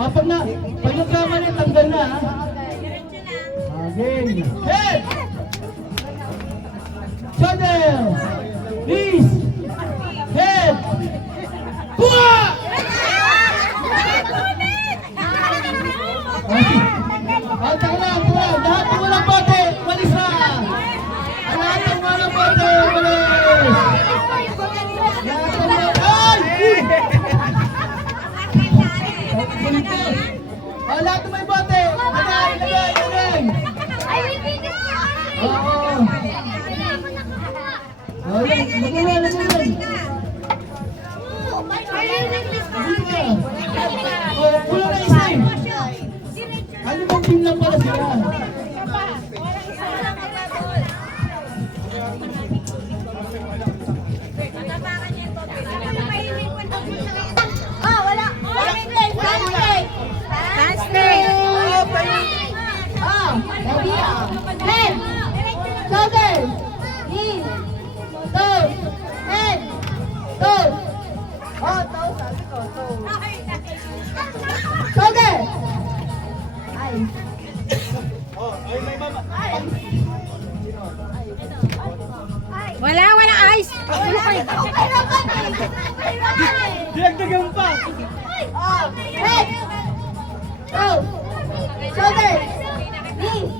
Pag nagkamali, tanggal na ha. Okay. Head! Shoulder! Knees! Head! Buwa! Tanggal. Lahat ng walang bote, walis na! Lahat ng walang bote, walis! Lahat ng walang... Ay! Lahat ng may bote! Lagay! Oo! Lagay! Pulo na isa eh! Ano bang team lang pala sila? Head, shoulder, knees, toes, head, toes. Oh, toes, sabi ko, toes. Shoulder. Ay. Wala ice. Dinagdagan pa! Oh, head, toes, shoulder, knees,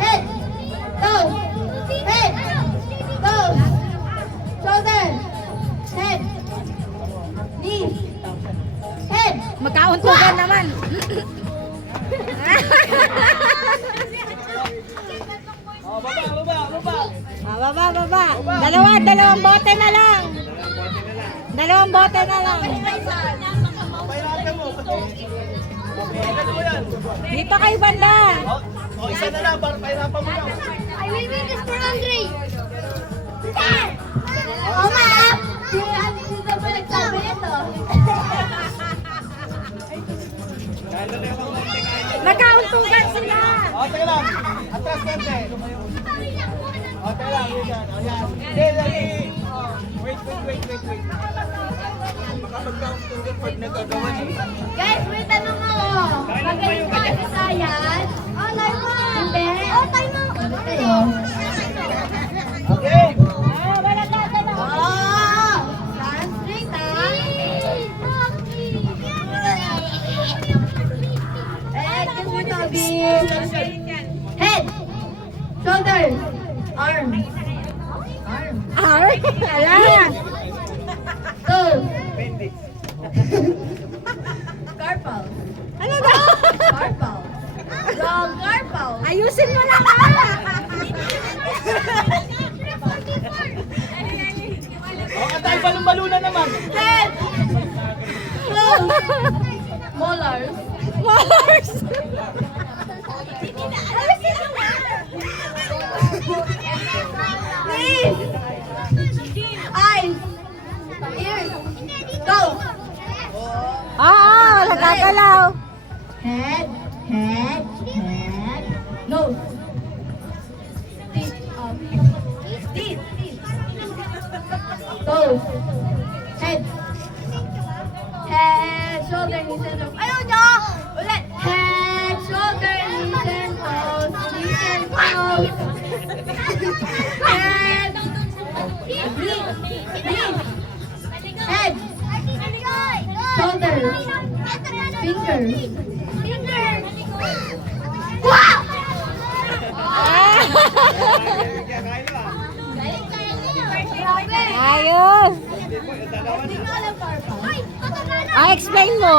head, toes, head, toes, shoulder, head, knees, head. Magkauntugan naman. Baba. Dalawang bote na lang. Dalawang bote na lang. Dito kay banda. Isa na lang, para pahirapan mo lang. I will win this for Andre. Oh, ma! Sino ba nagsabi nito? Nagkauntugan sila. Teka lang. Atras kante. Teka lang. Ayan. Wait. Baka magkauntugan pag nagagawa niyo. Guys, may tanong ako. Magaling ba si Sayan? Oh, tayo mo. Hindi. Oh, tayo mo. Okay. Wala ka tanong. Oh! Stand straight, kiss mo, Toby. Head. Shoulders. Arms. Ala. Toes. Carpal. Ano ba? Carpal. Wrong carpal. Ayusin mo lang Atay balon-baluna naman. Head. Toes. Molars. Mars. Knees. Eyes. Ears. Toes. Wala gagalaw. Head. Nose. Teeth. Toes. Head. Shoulder, knees, and toes. Ayaw niya! Ulit. Head, shoulder, knees, and toes. Knees and toes. Head. Knees. Head. Shoulders. Fingers. Wow! Ayos. Explain mo.